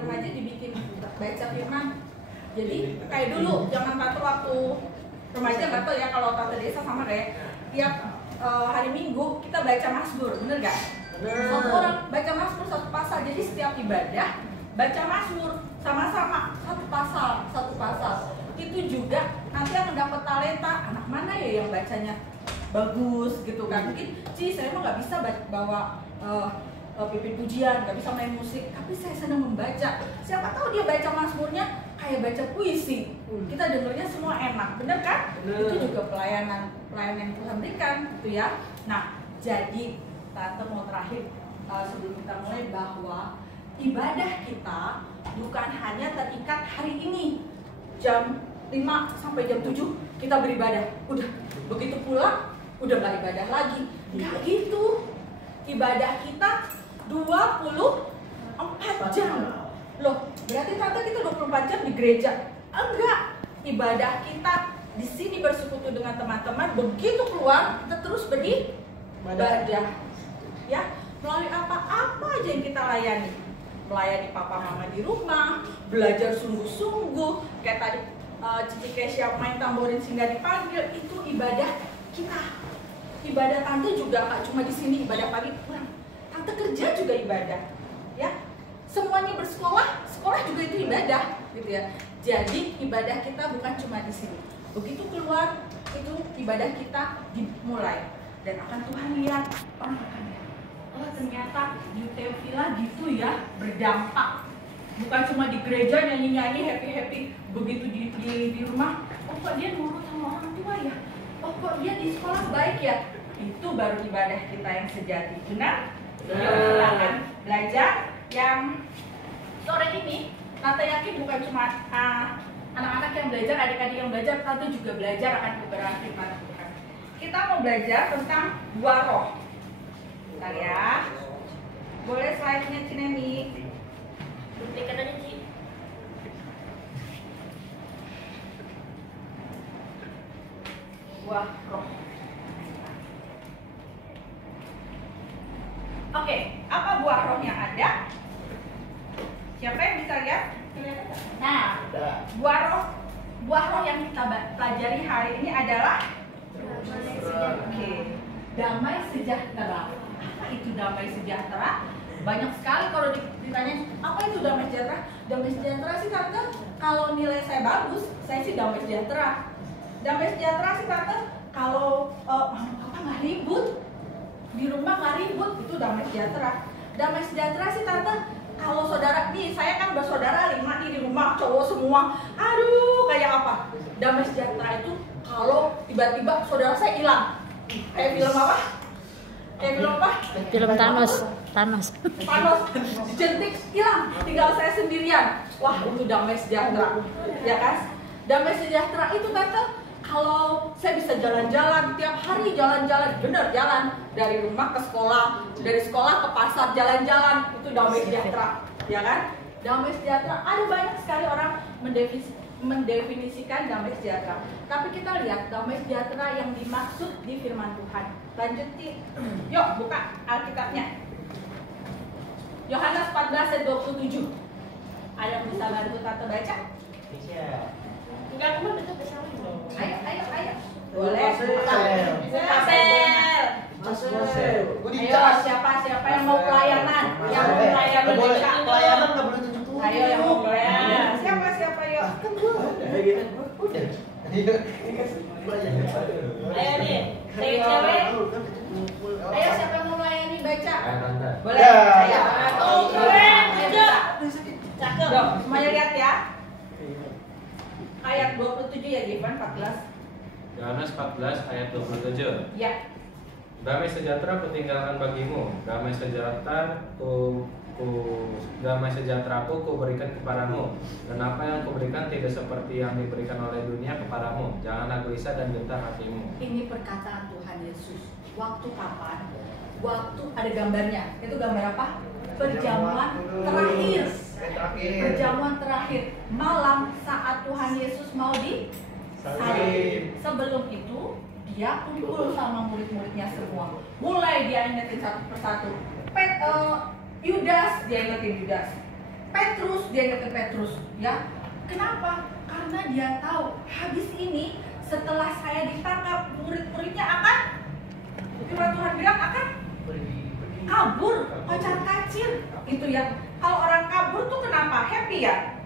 remaja dibikin baca firman. Jadi kayak dulu zaman tante waktu remaja, nggak tahu ya kalau tante desa sama kayak tiap hari Minggu kita baca Mazmur, bener gak? Satu orang baca Mazmur satu pasal, jadi setiap ibadah baca Mazmur sama-sama satu pasal. Itu juga nanti akan dapat talenta. Anak mana ya yang bacanya bagus gitu kan? Mungkin saya mah nggak bisa bawa pimpin pujian, nggak bisa main musik, tapi saya senang membaca. Siapa tahu dia baca Mazmurnya kayak baca puisi, kita dengarnya semua enak, bener kan? Itu juga pelayanan yang Tuhan berikan, gitu ya. Nah, jadi tante mau terakhir sebelum kita mulai, bahwa ibadah kita bukan hanya terikat hari ini jam 5 sampai jam 7 kita beribadah, udah begitu pulang udah nggak ibadah lagi, nggak gitu. Ibadah kita 24 jam. Loh, berarti tante kita 24 jam di gereja? Enggak. Ibadah kita di sini bersekutu dengan teman-teman, begitu keluar kita terus beribadah. Ya, melalui apa aja yang kita layani. Melayani papa mama di rumah, belajar sungguh-sungguh, kayak tadi Cici Kesha main tamborin sehingga dipanggil, itu ibadah kita. Ibadah tante juga nggak cuma di sini, ibadah pagi pulang. Tante kerja juga ibadah, ya. Semuanya bersekolah, sekolah juga itu ibadah, gitu ya. Jadi ibadah kita bukan cuma di sini. Begitu keluar, itu ibadah kita dimulai, dan akan Tuhan lihat, orang akan lihat. Oh, ternyata di Teofila gitu ya, berdampak. Bukan cuma di gereja nyanyi-nyanyi happy-happy, begitu di rumah, oh kok dia nurut sama orang tua ya? Oh kok dia di sekolah baik ya? Itu baru ibadah kita yang sejati. Benar? Yuk kita akan belajar yang sore ini. Tante yakin bukan cuma anak-anak yang belajar, adik-adik yang belajar, tante juga belajar akan kebenaran firman Tuhan. Kita mau belajar tentang buah roh. Bentar ya. Boleh slide-nya Cinemi? Duplikat aja Ci. Buah roh. Oke, apa buah roh yang ada? Siapa yang bisa lihat? Nah, buah roh yang kita pelajari hari ini adalah damai sejahtera. Apa itu damai sejahtera? Banyak sekali kalau ditanya, apa itu damai sejahtera? Damai sejahtera sih tante, kalau nilai saya bagus, saya sih damai sejahtera. Damai sejahtera sih tante, kalau mama papa nggak ribut, di rumah nggak ribut, itu damai sejahtera. Damai sejahtera sih tante, kalau saudara nih, saya kan bersaudara 5 nih di rumah, cowok semua, aduh kayak apa? Damai sejahtera itu kalau tiba-tiba saudara saya hilang, kayak film apa? Kayak film apa? Film Thanos. Jentik hilang, tinggal saya sendirian. Wah, itu damai sejahtera, ya kan? Damai sejahtera itu tante, kalau saya bisa jalan-jalan tiap hari, jalan-jalan, bener jalan dari rumah ke sekolah, dari sekolah ke pasar, jalan-jalan, itu damai sejahtera, ya kan? Damai sejahtera, ada banyak sekali orang mendefinisikan damai sejahtera. Tapi kita lihat damai sejahtera yang dimaksud di firman Tuhan. Lanjutin, yuk buka Alkitabnya. Yohanes 14 ayat 27. Ada yang bisa bantu tante baca? Bisa. Enggak, aku mau baca bersama. Ayo. Boleh. Pasel. Ayo, siapa yang mau pelayanan? Yang mau pelayanan baca. Pelayanan nggak boleh tunjuk. Ayo yang mau pelayanan. Siapa yuk? Udah. Ayo nih, cewek. Ayo siapa yang mau melayani baca? Boleh. Ya. Ayo. Keren, aja. Cakep. Dong, semuanya lihat ya. Ayat 27 ya, Givan 14. Yohanes 14 ayat 27. Ya. Damai sejahtera kutinggalkan bagimu, damai sejahteraku kuberikan kepadamu, dan apa yang kuberikan tidak seperti yang diberikan oleh dunia kepadamu. Janganlah gelisah dan gentar hatimu. Ini perkataan Tuhan Yesus. Waktu kapan? Waktu ada gambarnya. Itu gambar apa? Perjamuan terakhir. Perjamuan terakhir. Malam saat Tuhan Yesus mau disalib. Sebelum itu dia kumpul sama murid-muridnya semua. Mulai dia ingetin satu persatu. Yudas, dia ingetin Yudas. Petrus, dia ingetin Petrus, ya. Kenapa? Karena dia tahu habis ini setelah saya ditangkap, murid-muridnya akan, firman Tuhan bilang akan kabur, kocar kacir, gitu ya. Kalau orang kabur tuh kenapa? Happy ya?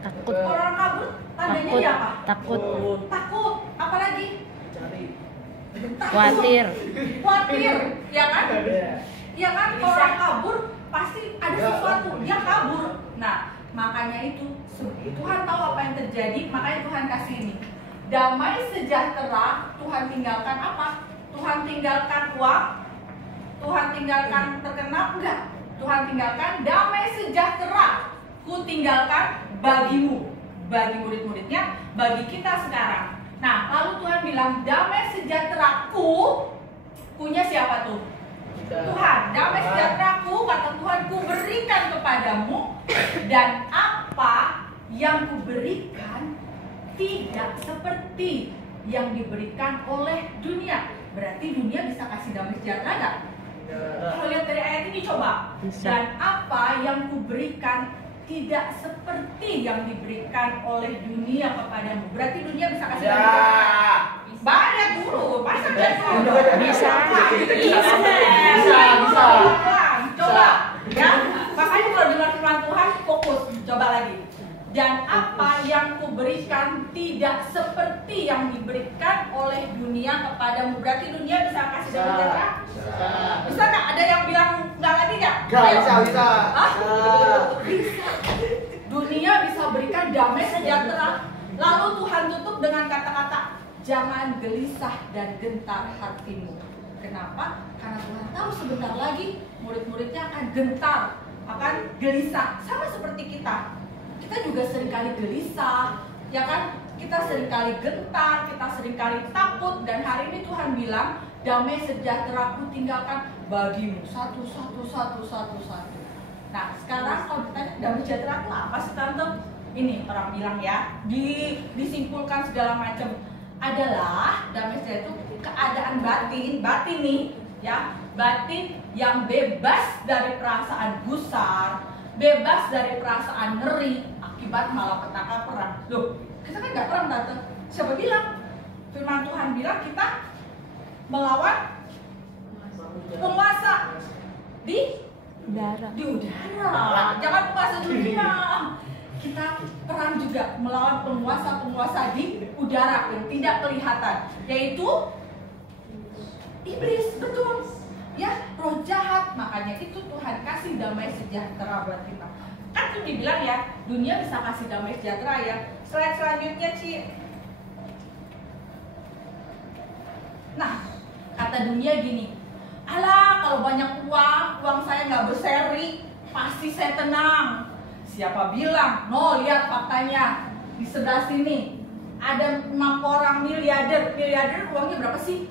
Takut. Orang kabur tandanya Takut. dia apa? Takut. Takut. Apalagi? Khawatir. Khawatir, ya kan? Ya kan, kalau orang kabur pasti ada sesuatu, dia kabur. Nah, makanya itu Tuhan tahu apa yang terjadi, makanya Tuhan kasih ini. Damai sejahtera, Tuhan tinggalkan apa? Tuhan tinggalkan uang, Tuhan tinggalkan terkenal, enggak. Tuhan tinggalkan damai sejahtera, ku tinggalkan bagimu, bagi murid-muridnya, bagi kita sekarang. Nah, lalu Tuhan bilang damai sejahteraku, punya siapa tuh? Tuhan. Damai sejahteraku, kata Tuhan, ku berikan kepadamu, dan apa yang ku berikan tidak seperti yang diberikan oleh dunia. Berarti dunia bisa kasih damai sejahtera nggak? Kalau lihat dari ayat ini coba. Bisa. Dan apa yang ku berikan tidak seperti yang diberikan oleh dunia kepadamu. Berarti dunia bisa kasih damai sejahtera. Banyak dulu, masa nggak dulu? Bisa. Bisa. Coba, ya. Makanya kalau dengar firman Tuhan fokus. Coba lagi. Dan apa yang kuberikan tidak seperti yang diberikan oleh dunia kepadamu. Berarti dunia bisa kasih damai sejahtera? Bisa nggak? Ada yang bilang nggak lagi nggak? Bisa. Hah? Bisa. Dunia bisa berikan damai sejahtera. Lalu Tuhan tutup dengan kata-kata, jangan gelisah dan gentar hatimu. Kenapa? Karena Tuhan tahu sebentar lagi murid-muridnya akan gentar, akan gelisah. Sama seperti kita. Kita juga seringkali gelisah, ya kan? Kita seringkali gentar, kita seringkali takut. Dan hari ini Tuhan bilang, damai sejahtera ku tinggalkan bagimu. Satu. Nah, sekarang kalau ditanya damai sejahtera itu apa sih, Tante? Ini orang bilang ya, disimpulkan segala macam. Adalah damai sejahtera itu keadaan batin nih, ya, batin yang bebas dari perasaan gusar, bebas dari perasaan ngeri akibat malapetaka perang. Loh, kita kan nggak perang, Tante. Siapa bilang? Firman Tuhan bilang kita melawan penguasa di Udara. udara. Jangan penguasa dunia. Kita perang juga melawan penguasa di udara yang tidak kelihatan, yaitu iblis, betul. Ya, roh jahat. Makanya itu Tuhan kasih damai sejahtera buat kita. Kan itu dibilang ya, dunia bisa kasih damai sejahtera ya. Slide selanjutnya, Ci. Nah, kata dunia gini, alah kalau banyak uang saya nggak berseri, pasti saya tenang. Siapa bilang? No, lihat faktanya di sebelah sini ada 6 orang miliarder. Miliarder uangnya berapa sih?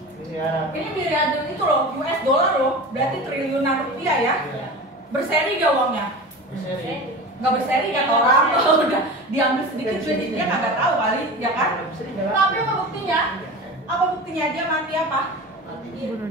Ini miliarder itu loh, US dollar loh, berarti triliunan rupiah ya. Berseri gak uangnya? Nggak berseri kata orang, udah diambil sedikit dia nggak tahu kali, ya kan? Tapi apa buktinya? Apa buktinya dia mati apa? Bunuh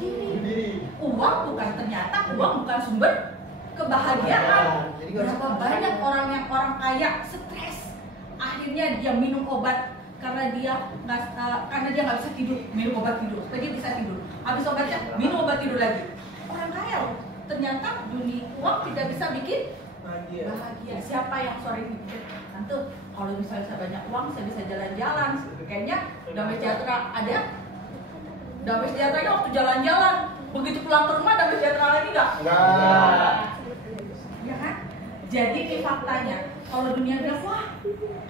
diri. Uang bukan sumber kebahagiaan. Berapa banyak orang kaya stres, akhirnya dia minum obat karena dia nggak bisa tidur, minum obat tidur, supaya dia bisa tidur. Habis obatnya minum obat tidur lagi. Orang kaya loh. Ternyata dunia uang tidak bisa bikin bahagia. Siapa yang sore ini pikir, Tante, kalau misalnya saya banyak uang, saya bisa jalan-jalan. Kayaknya damai sejahtera ada. Damai sejahteranya waktu jalan-jalan. Begitu pulang ke rumah, damai sejahtera lagi nggak? Enggak. Ya kan? Jadi ini faktanya. Kalau dunia bilang, wah,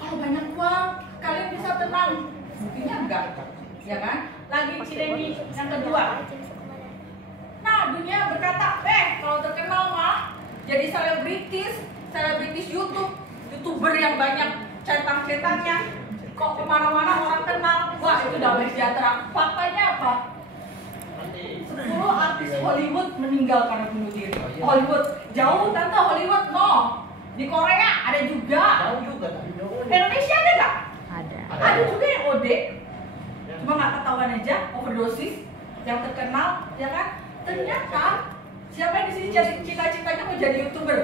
kalau banyak uang, kalian bisa tenang. Buktinya enggak. Ya kan? Lagi Cireni yang kedua. Nah, dunia berkata, kalau terkenal mah jadi selebritis YouTuber yang banyak centang-centangnya. Kok kemana-mana orang kenal, wah itu damai sejahtera. Faktanya apa? 10 artis Hollywood meninggal karena bunuh diri. Hollywood, jauh Tante Hollywood, no. Di Korea ada juga. Indonesia ada nggak? Ada juga yang OD. Cuma nggak ketahuan aja, overdosis. Yang terkenal, ya kan? Ternyata siapa yang di sini cita-citanya mau jadi YouTuber?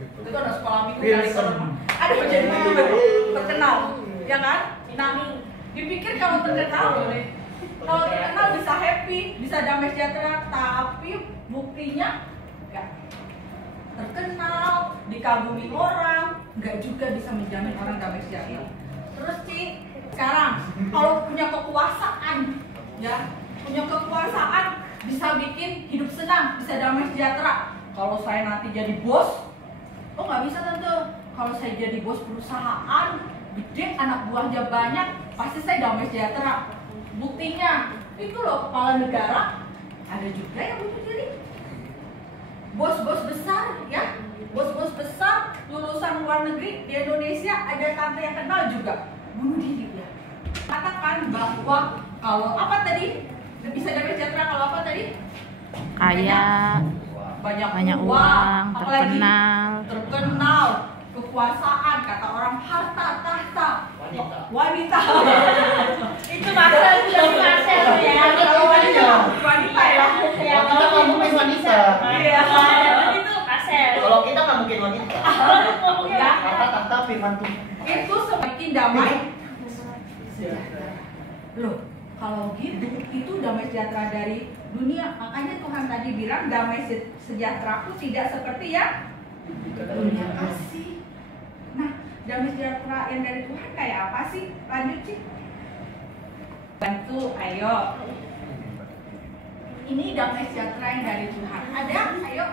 Itu kan udah sekolah minggu kali kalau ada jadi YouTuber terkenal, ya kan? Nah, dipikir kalau terkenal bisa happy, bisa damai sejahtera, tapi buktinya enggak. Terkenal, dikagumi orang, enggak juga bisa menjamin orang damai sejahtera. Terus sekarang kalau punya kekuasaan, ya, punya kekuasaan bisa bikin hidup senang, bisa damai sejahtera. Kalau saya nanti jadi bos, oh nggak bisa tante. Kalau saya jadi bos perusahaan gede, anak buahnya banyak, pasti saya damai sejahtera. Buktinya itu loh, kepala negara ada juga yang bunuh diri. Bos-bos besar, ya, bos-bos besar lulusan luar negeri di Indonesia, ada tante yang kenal juga bunuh diri ya. Katakan bahwa kalau apa tadi bisa damai sejahtera, kalau apa tadi? Kaya, banyak uang, terkenal, kekuasaan, kata orang harta tahta, wanita. Itu Marcel ya. Kalau wanita ya. Kita nggak mungkin wanita. Iya. Itu Marcel. Kalau kita nggak mungkin wanita. Ya. Kata firman Tuhan. Itu semakin damai. Loh, kalau gitu itu damai sejahtera dari dunia. Makanya Tuhan tadi bilang damai sejahteraku tidak seperti yang dunia kasih. Nah, damai sejahtera yang dari Tuhan kayak apa sih? Lanjut sih. Bantu, ayo. Ini damai sejahtera yang dari Tuhan. Ada? Ayo.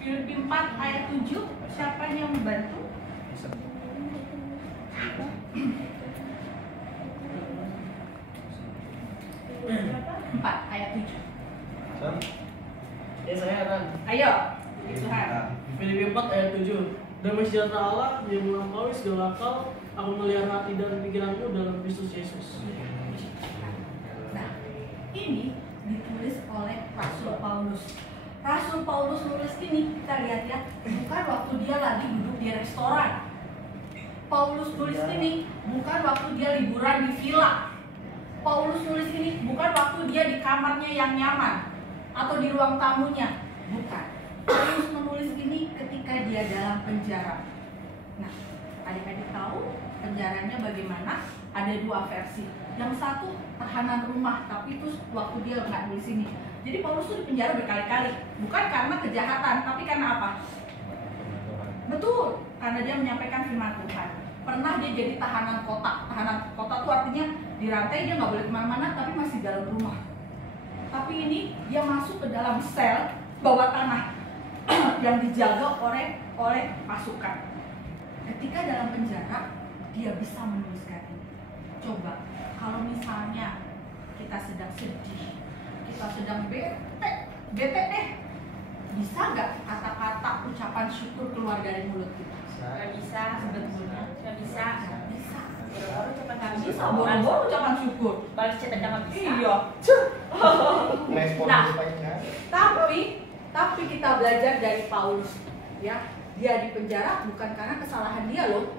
Filipi 4 ayat 7. Siapa yang membantu? 4 ayat 7. Ya saya Ran. Ayo, Tuhan. Filipi 4 ayat 7. Damai sejahtera Allah yang melampaui segala akal akan melihara hati dan pikiranmu dalam Kristus Yesus. Nah, ini ditulis oleh Rasul Paulus. Rasul Paulus nulis ini, kita lihat ya, bukan waktu dia lagi duduk di restoran. Paulus tulis ini bukan waktu dia liburan di villa. Paulus nulis ini bukan waktu dia di kamarnya yang nyaman atau di ruang tamunya, bukan. Paulus menulis ini ketika dia dalam penjara. Nah, adik-adik tahu penjaranya bagaimana? Ada dua versi. Yang satu tahanan rumah, tapi itu waktu dia nggak nulis ini. Jadi Paulus tuh di penjara berkali-kali, bukan karena kejahatan, tapi karena apa? Betul, karena dia menyampaikan firman Tuhan. Pernah dia jadi tahanan kota. Tahanan kota itu artinya dirantai, dia nggak boleh kemana-mana, tapi masih dalam rumah. Tapi ini dia masuk ke dalam sel bawah tanah yang dijaga oleh pasukan. Ketika dalam penjara, dia bisa menuliskan ini. Coba, kalau misalnya kita sedang sedih, kita sedang bete deh, bisa nggak kata-kata ucapan syukur keluar dari mulut kita? Nggak bisa sebetulnya. Nggak bisa. Nggak bisa. Boro-boro ucapan nggak Nggak bisa. bisa, boro-boro ucapan syukur. Balas chat aja nggak bisa. Iya. Respon Nah, banyak. tapi kita belajar dari Paulus, ya. Dia di penjara bukan karena kesalahan dia loh.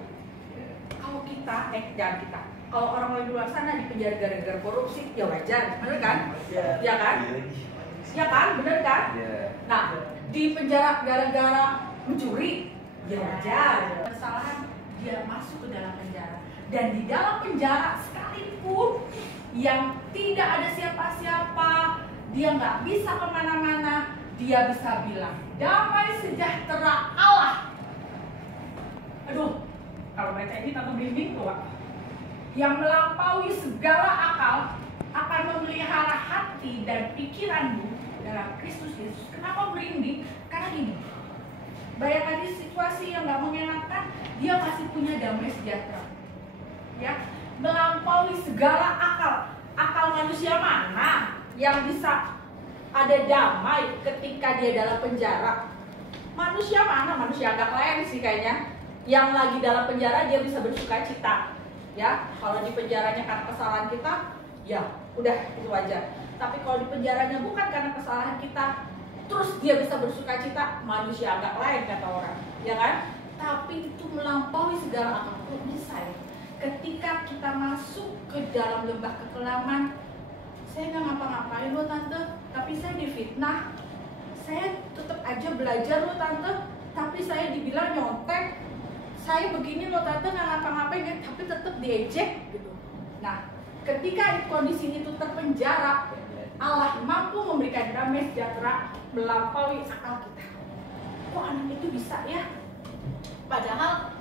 Kalau kita, jangan kita. Kalau orang di luar sana di penjara gara-gara korupsi, ya wajar, bener kan? Ya kan? Ya kan, bener kan? Nah, di penjara gara-gara mencuri, ya wajar. Kesalahan dia masuk ke dalam penjara. Dan di dalam penjara sekalipun yang tidak ada siapa-siapa, dia nggak bisa kemana-mana, dia bisa bilang damai sejahtera Allah. Aduh, kalau baca ini tanpa merinding tuh, yang melampaui segala akal akan memelihara hati dan pikiranmu dalam Kristus Yesus. Kenapa merinding? Karena gini, bayangkan di situasi yang nggak mengenakan, dia masih punya damai sejahtera. Ya, melampaui segala akal manusia mana yang bisa ada damai ketika dia dalam penjara? Manusia mana? Manusia agak lain sih kayaknya. Yang lagi dalam penjara dia bisa bersuka cita. Ya, kalau di penjaranya karena kesalahan kita, ya udah itu wajar. Tapi kalau di penjaranya bukan karena kesalahan kita, terus dia bisa bersuka cita, manusia agak lain kata orang, ya kan? Tapi itu melampaui segala akal. Kok bisa ya? Ketika kita masuk ke dalam lembah kekelaman, saya nggak ngapa-ngapain loh tante, tapi saya difitnah. Saya tetap aja belajar loh tante, tapi saya dibilang nyontek, saya begini loh tante nggak ngapa-ngapain, tapi tetap diejek gitu. Nah, ketika kondisi itu terpenjara, Allah mampu memberikan damai sejahtera melampaui akal kita. Kok anak itu bisa ya? Padahal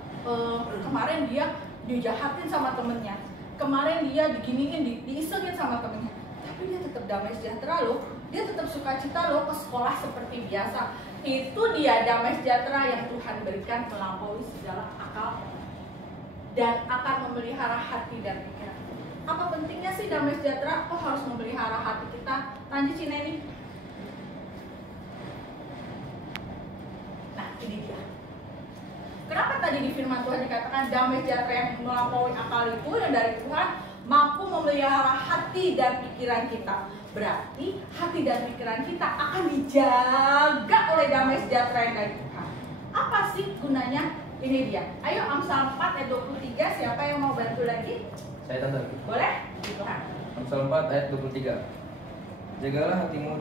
kemarin dia dijahatin sama temennya, kemarin dia diginiin, diisengin sama temennya, tapi dia tetap damai sejahtera loh, dia tetap sukacita loh, ke sekolah seperti biasa. Itu dia damai sejahtera yang Tuhan berikan melampaui segala akal dan akan memelihara hati dan pikiran. Apa pentingnya sih damai sejahtera? Kok harus memelihara hati kita? Lanjut Cina ini. Nah, ini dia. Kenapa tadi di firman Tuhan dikatakan damai sejahtera yang melampaui akal itu yang dari Tuhan mampu memelihara hati dan pikiran kita. Berarti hati dan pikiran kita akan dijaga oleh damai sejahtera yang dari Tuhan. Apa sih gunanya? Ini dia. Ayo Amsal 4 ayat 23, siapa yang mau bantu lagi? Saya tante. Boleh? Tuhan. Amsal 4 ayat 23. Jagalah hatimu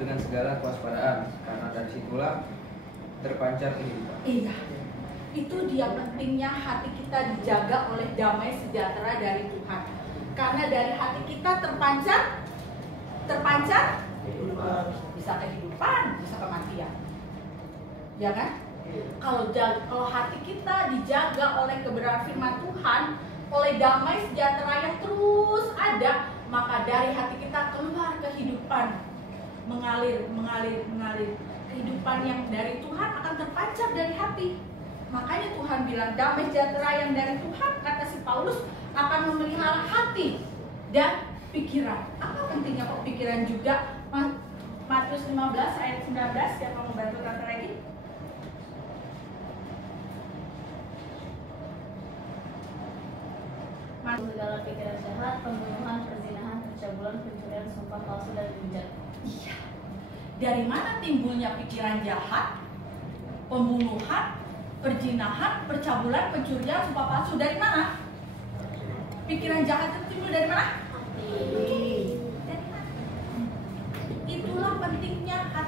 dengan segala kewaspadaan, karena dari situlah terpancar kehidupan. Iya. Itu dia pentingnya hati kita dijaga oleh damai sejahtera dari Tuhan. Karena dari hati kita terpancar bisa kehidupan, bisa kematian. Ya kan? Kalau hati kita dijaga oleh kebenaran firman Tuhan, oleh damai sejahtera yang terus ada, maka dari hati kita keluar kehidupan, mengalir. Kehidupan yang dari Tuhan akan terpancar dari hati. Makanya Tuhan bilang damai sejahtera yang dari Tuhan, kata si Paulus, akan memelihara hati dan pikiran. Apa pentingnya kok pikiran juga? Matius 15 ayat 19, siapa mau bantu tante lagi? Segala pikiran jahat, pembunuhan, perzinahan, pencabulan, pencurian, sumpah palsu, dan hujat. Iya. Dari mana timbulnya pikiran jahat, pembunuhan, perzinahan, percabulan, pencurian, sumpah palsu? Dari mana? Pikiran jahat itu timbul dari mana? Dari mana? Itulah pentingnya hati.